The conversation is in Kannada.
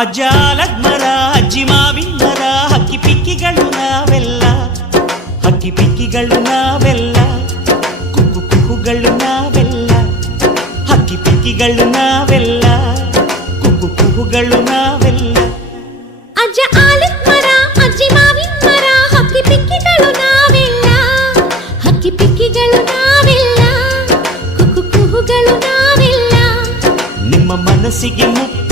ಅಜ್ಜಾಲದ ಮರ ಅಜ್ಜಿ ಮಾವಿನ ಮರ ಹಕ್ಕಿ ಪಿಕ್ಕಿಗಳು ನಾವೆಲ್ಲ, ಹಕ್ಕಿ ಪಿಕ್ಕಿಗಳು ನಾವೆಲ್ಲ, ಕುಕ್ಕು ಕುಹುಗಳು ನಾವೆಲ್ಲ, ಹಕ್ಕಿ ಪಿಕ್ಕಿಗಳು ನಾವೆಲ್ಲ, ಕುಕ್ಕು ಕುಹುಗಳು ನಾವೆಲ್ಲ. ಅಜ್ಜ ಆಲದ ಮರ ಅಜ್ಜಿ ಮಾವಿನ ಮರ ಹಕ್ಕಿ ಪಿಕ್ಕಿಗಳು ನಾವೆಲ್ಲ, ಹಕ್ಕಿ ಪಿಕ್ಕಿಗಳು ನಾವೆಲ್ಲ, ಕುಕ್ಕು ಕುಹುಗಳು ನಾವೆಲ್ಲ. ನಿಮ್ಮ ಮನಸ್ಸಿಗೆ ಮುಪ್ಪ